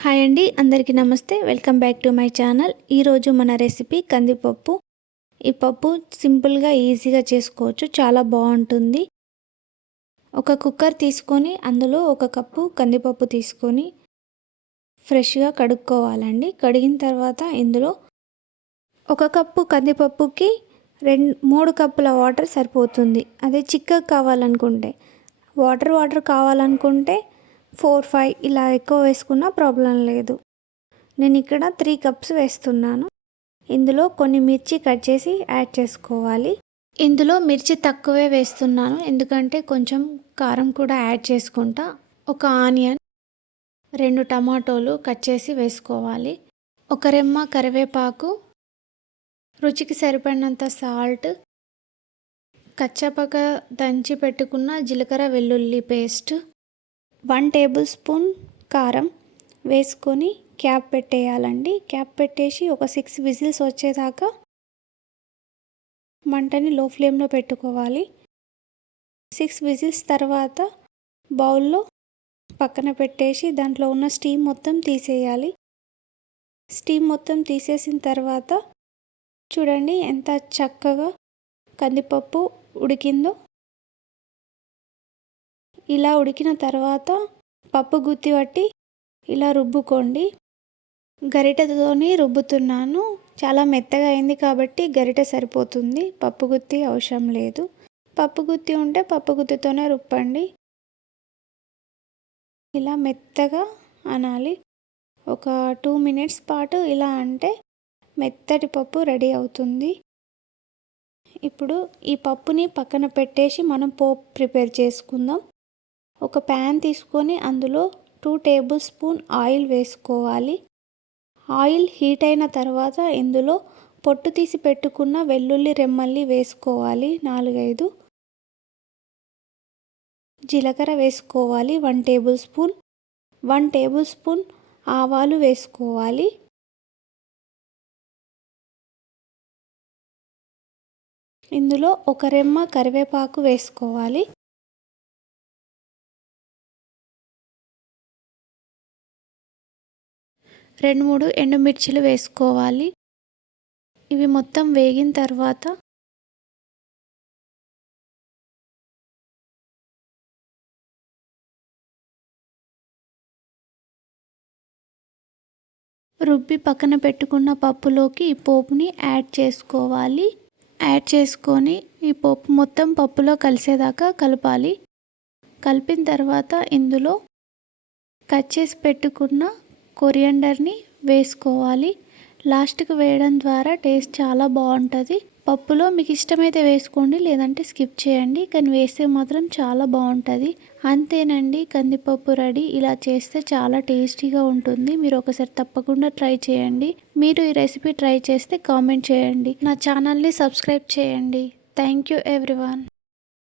Hi అండి, అందరికీ నమస్తే. Welcome back to my channel. ఈరోజు మన రెసిపీ కందిపప్పు. ఈ పప్పు సింపుల్గా ఈజీగా చేసుకోవచ్చు, చాలా బాగుంటుంది. ఒక కుక్కర్ తీసుకొని అందులో ఒక కప్పు కందిపప్పు తీసుకొని ఫ్రెష్గా కడుక్కోవాలండి. కడిగిన తర్వాత ఇందులో ఒక కప్పు కందిపప్పుకి 3 కప్పుల వాటర్ సరిపోతుంది. అదే చిక్కగా కావాలనుకుంటే వాటర్ కావాలనుకుంటే 4-5 ఇలా ఎక్కువ వేసుకున్నా ప్రాబ్లం లేదు. నేను ఇక్కడ 3 కప్స్ వేస్తున్నాను. ఇందులో కొన్ని మిర్చి కట్ చేసి యాడ్ చేసుకోవాలి. ఇందులో మిర్చి తక్కువే వేస్తున్నాను, ఎందుకంటే కొంచెం కారం కూడా యాడ్ చేసుకుంటా. ఒక ఆనియన్, 2 టమాటోలు కట్ చేసి వేసుకోవాలి. ఒక రెమ్మ కరివేపాకు, రుచికి సరిపడినంత సాల్ట్, కచ్చపక్క దంచి పెట్టుకున్న జీలకర్ర వెల్లుల్లి పేస్ట్, 1 టేబుల్ స్పూన్ కారం వేసుకొని క్యాప్ పెట్టేయాలండి. క్యాప్ పెట్టేసి ఒక 6 విజిల్స్ వచ్చేదాకా మంటని లో ఫ్లేమ్లో పెట్టుకోవాలి. 6 విజిల్స్ తర్వాత బౌల్లో పక్కన పెట్టేసి దాంట్లో ఉన్న స్టీమ్ మొత్తం తీసేయాలి. స్టీమ్ మొత్తం తీసేసిన తర్వాత చూడండి ఎంత చక్కగా కందిపప్పు ఉడికిందో. ఇలా ఉడికిన తర్వాత పప్పు గుత్తి పట్టి ఇలా రుబ్బుకోండి. గరిటెతోని రుబ్బుతున్నాను, చాలా మెత్తగా అయింది కాబట్టి గరిటె సరిపోతుంది, పప్పు గుత్తి అవసరం లేదు. పప్పు గుత్తి ఉంటే పప్పు గుత్తితోనే రుబ్బండి. ఇలా మెత్తగా అనాలి. ఒక 2 మినిట్స్ పాటు ఇలా అంటే మెత్తటి పప్పు రెడీ అవుతుంది. ఇప్పుడు ఈ పప్పుని పక్కన పెట్టేసి మనం పోపు ప్రిపేర్ చేసుకుందాం. ఒక ప్యాన్ తీసుకొని అందులో 2 టేబుల్ స్పూన్ ఆయిల్ వేసుకోవాలి. ఆయిల్ హీట్ అయిన తర్వాత ఇందులో పొట్టు తీసి పెట్టుకున్న వెల్లుల్లి రెమ్మల్ని వేసుకోవాలి. 4-5 జీలకర్ర వేసుకోవాలి. 1 టేబుల్ స్పూన్ 1 టేబుల్ స్పూన్ ఆవాలు వేసుకోవాలి. ఇందులో ఒక రెమ్మ కరివేపాకు వేసుకోవాలి. 2-3 ఎండుమిర్చిలు వేసుకోవాలి. ఇవి మొత్తం వేగిన తర్వాత రుబ్బి పక్కన పెట్టుకున్న పప్పులోకి ఈ పోపుని యాడ్ చేసుకోవాలి. యాడ్ చేసుకొని ఈ పోపు మొత్తం పప్పులో కలిసేదాకా కలపాలి. కలిపిన తర్వాత ఇందులో కట్ చేసి పెట్టుకున్న కొరియాండర్ని వేసుకోవాలి. లాస్ట్కి వేయడం ద్వారా టేస్ట్ చాలా బాగుంటుంది. పప్పులో మీకు ఇష్టమైతే వేసుకోండి, లేదంటే స్కిప్ చేయండి, కానీ వేస్తే మాత్రం చాలా బాగుంటుంది. అంతేనండి, కందిపప్పు రెడీ. ఇలా చేస్తే చాలా టేస్టీగా ఉంటుంది. మీరు ఒకసారి తప్పకుండా ట్రై చేయండి. మీరు ఈ రెసిపీ ట్రై చేస్తే కామెంట్ చేయండి. నా ఛానల్ని సబ్స్క్రైబ్ చేయండి. Thank you everyone.